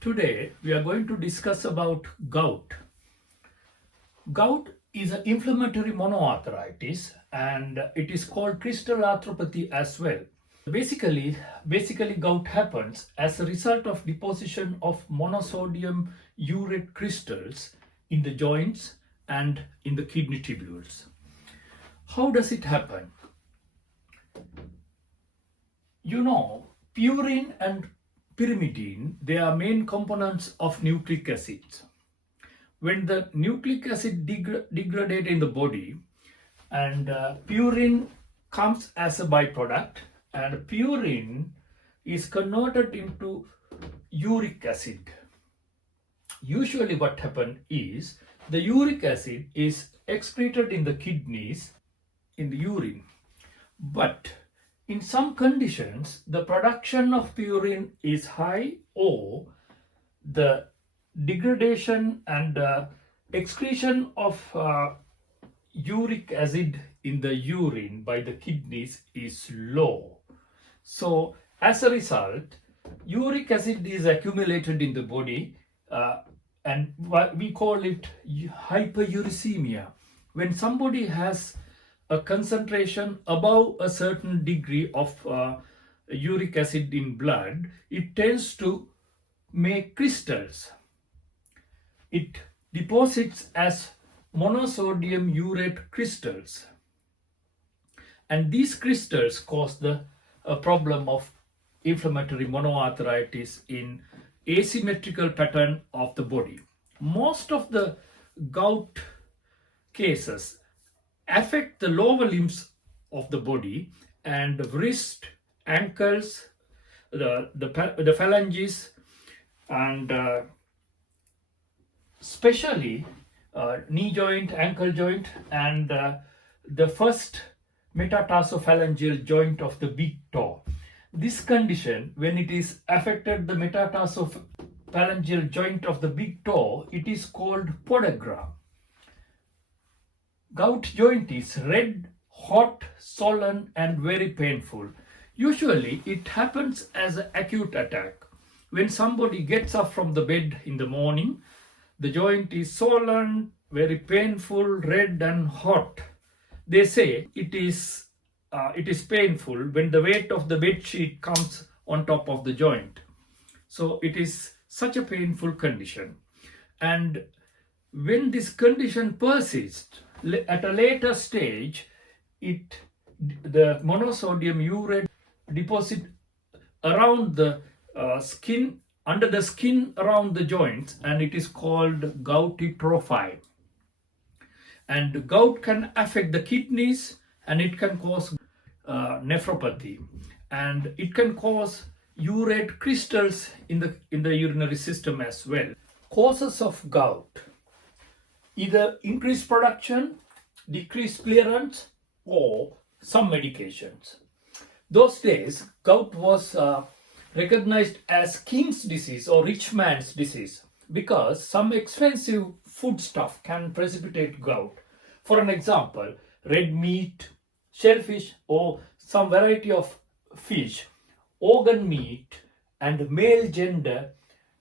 Today we are going to discuss about gout. Gout is an inflammatory monoarthritis and it is called crystal arthropathy as well. Basically gout happens as a result of deposition of monosodium urate crystals in the joints and in the kidney tubules. How does it happen? Purine and pyrimidine, they are main components of nucleic acids. When the nucleic acid degrade in the body and purine comes as a byproduct, and purine is converted into uric acid. Usually what happens is the uric acid is excreted in the kidneys in the urine, but in some conditions the production of purine is high, or the degradation and excretion of uric acid in the urine by the kidneys is low. So as a result, uric acid is accumulated in the body and we call it hyperuricemia. When somebody has a concentration above a certain degree of uric acid in blood, it tends to make crystals. It deposits as monosodium urate crystals, and these crystals cause the problem of inflammatory monoarthritis in asymmetrical pattern of the body. Most of the gout cases affect the lower limbs of the body and wrist, ankles, the phalanges, and especially knee joint, ankle joint, and the first metatarsophalangeal joint of the big toe. This condition, when it is affected the metatarsophalangeal joint of the big toe, it is called podagra. Gout joint is red, hot, swollen, and very painful. Usually it happens as an acute attack. When somebody gets up from the bed in the morning, the joint is swollen, very painful, red and hot. They say it is painful when the weight of the bed sheet comes on top of the joint. So it is such a painful condition. And when this condition persists, at a later stage, the monosodium urate deposit around the skin, under the skin around the joints, and it is called gouty profile. And gout can affect the kidneys, and it can cause nephropathy, and it can cause urate crystals in the urinary system as well. Causes of gout: either increased production, decreased clearance, or some medications. Those days, gout was recognized as king's disease or rich man's disease because some expensive foodstuff can precipitate gout. For an example, red meat, shellfish, or some variety of fish, organ meat, and male gender,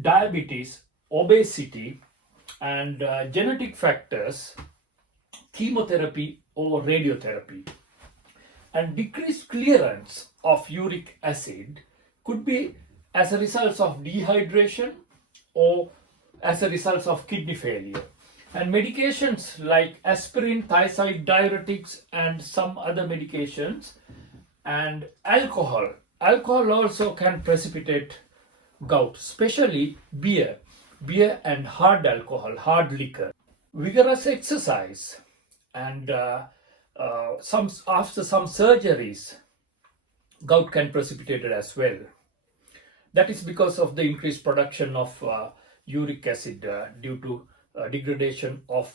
diabetes, obesity, and genetic factors, chemotherapy or radiotherapy. And decreased clearance of uric acid could be as a result of dehydration or as a result of kidney failure. And medications like aspirin, thiazide, diuretics, and some other medications, and alcohol. Alcohol also can precipitate gout, especially beer and hard alcohol, hard liquor. Vigorous exercise and after some surgeries, gout can precipitate it as well. That is because of the increased production of uric acid due to degradation of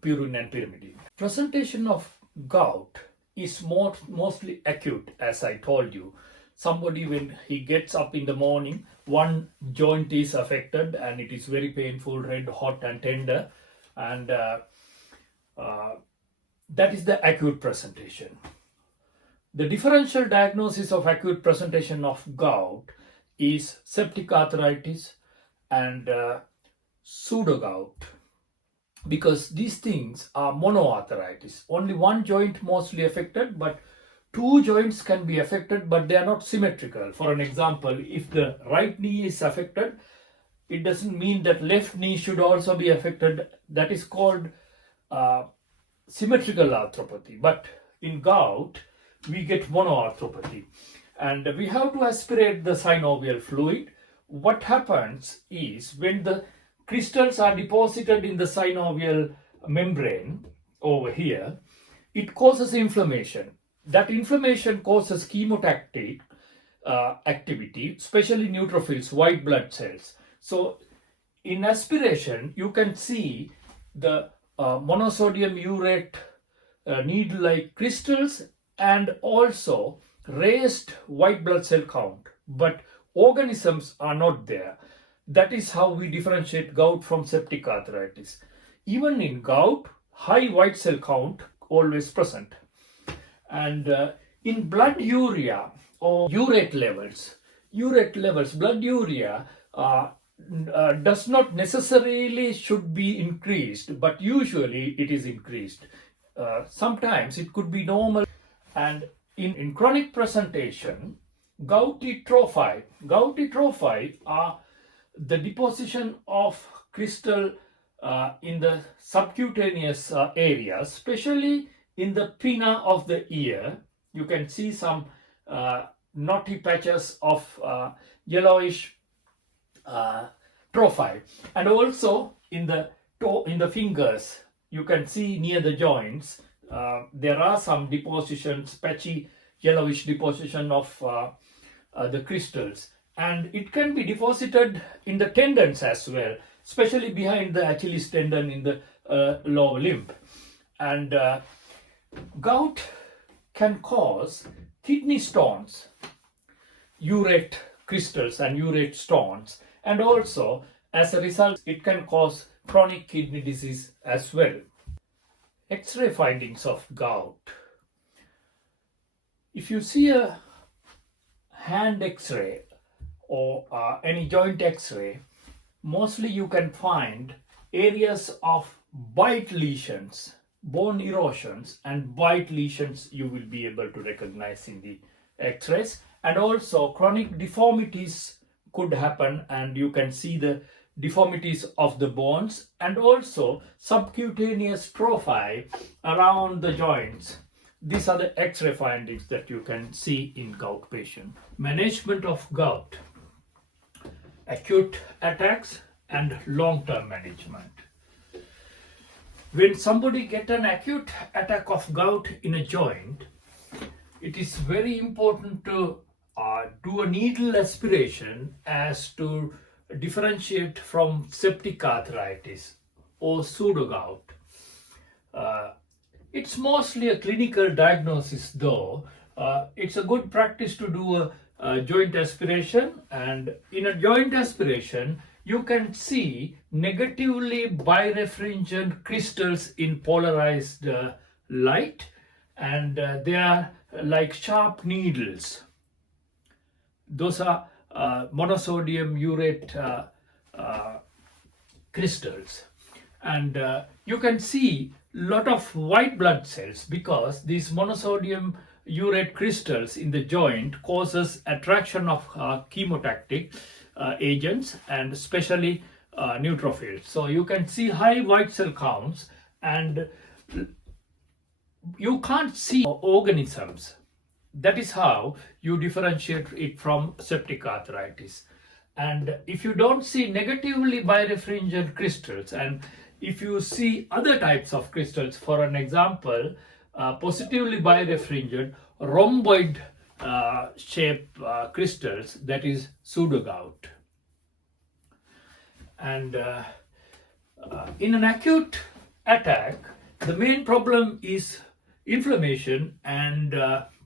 purine and pyrimidine. Presentation of gout is mostly acute, as I told you. Somebody, when he gets up in the morning, one joint is affected and it is very painful, red, hot and tender, and that is the acute presentation. The differential diagnosis of acute presentation of gout is septic arthritis, and pseudogout, because these things are monoarthritis. Only one joint mostly affected, but two joints can be affected, but they are not symmetrical. For an example, if the right knee is affected, it doesn't mean that left knee should also be affected. That is called symmetrical arthropathy. But in gout, we get monoarthropathy. And we have to aspirate the synovial fluid. What happens is when the crystals are deposited in the synovial membrane over here, it causes inflammation. That inflammation causes chemotactic activity, especially neutrophils, white blood cells. So in aspiration, you can see the monosodium urate needle-like crystals and also raised white blood cell count, but organisms are not there. That is how we differentiate gout from septic arthritis. Even in gout, high white cell count always present. And in blood urea or urate levels, blood urea does not necessarily should be increased, but usually it is increased. Sometimes it could be normal. And in chronic presentation, gouty trophi are the deposition of crystal in the subcutaneous area, especially in the pinna of the ear. You can see some knotty patches of yellowish trophi, and also in the toe, in the fingers, you can see near the joints there are some depositions, patchy yellowish deposition of the crystals, and it can be deposited in the tendons as well, especially behind the Achilles tendon in the lower limb. And gout can cause kidney stones, urate crystals and urate stones, and also as a result it can cause chronic kidney disease as well. X-ray findings of gout. If you see a hand X-ray or any joint X-ray, mostly you can find areas of bite lesions, bone erosions and bite lesions you will be able to recognize in the X-rays, and also chronic deformities could happen, and you can see the deformities of the bones, and also subcutaneous trophi around the joints. These are the X-ray findings that you can see in gout patient. Management of gout, acute attacks and long-term management. When somebody gets an acute attack of gout in a joint, it is very important to do a needle aspiration as to differentiate from septic arthritis or pseudogout. It's mostly a clinical diagnosis though. It's a good practice to do a joint aspiration, and in a joint aspiration you can see negatively birefringent crystals in polarized light, and they are like sharp needles. Those are monosodium urate crystals, and you can see lot of white blood cells because these monosodium urate crystals in the joint causes attraction of chemotactic agents and especially neutrophils. So you can see high white cell counts, and you can't see organisms. That is how you differentiate it from septic arthritis. And if you don't see negatively birefringent crystals, and if you see other types of crystals, for an example, positively birefringent rhomboid shape crystals, that is pseudogout. And in an acute attack, the main problem is inflammation and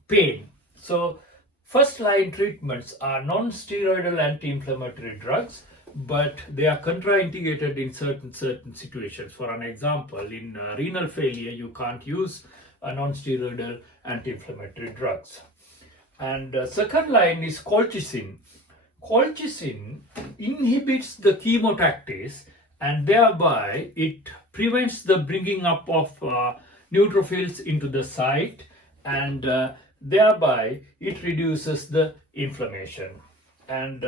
pain. So first line treatments are non-steroidal anti-inflammatory drugs, but they are contraindicated in certain situations. For an example, in renal failure, you can't use non-steroidal anti-inflammatory drugs. And second line is colchicine. Colchicine inhibits the chemotactis and thereby it prevents the bringing up of neutrophils into the site, and thereby it reduces the inflammation. And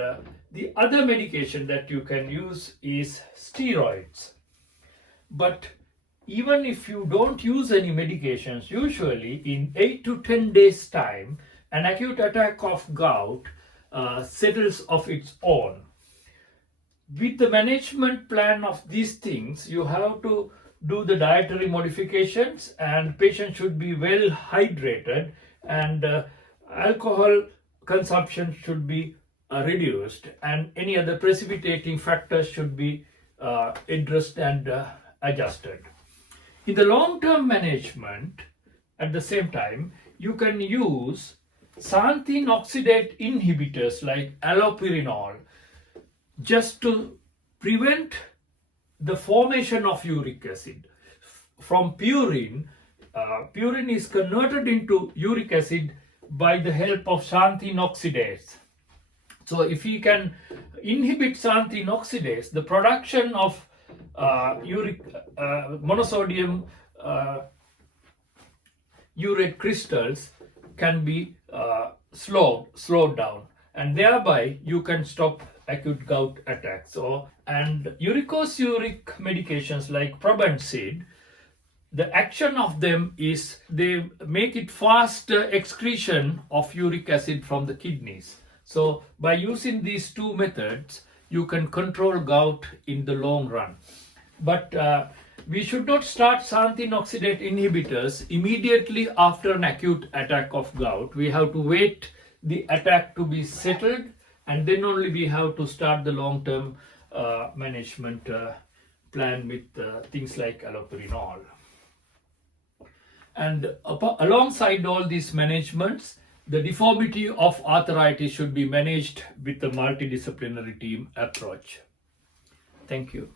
the other medication that you can use is steroids. But even if you don't use any medications, usually in 8 to 10 days time, an acute attack of gout settles of its own. With the management plan of these things, you have to do the dietary modifications, and patient should be well hydrated, and alcohol consumption should be reduced, and any other precipitating factors should be addressed and adjusted. In the long-term management, at the same time, you can use xanthine oxidase inhibitors like allopurinol just to prevent the formation of uric acid. From purine, purine is converted into uric acid by the help of xanthine oxidase. So if we can inhibit xanthine oxidase, the production of monosodium urate crystals can be slowed down, and thereby you can stop acute gout attacks. And uricosuric medications like probenecid, the action of them is they make it faster excretion of uric acid from the kidneys. So by using these two methods, you can control gout in the long run. But we should not start xanthine oxidase inhibitors immediately after an acute attack of gout. We have to wait the attack to be settled, and then only we have to start the long-term management plan with things like allopurinol. And alongside all these managements, the deformity of arthritis should be managed with a multidisciplinary team approach. Thank you.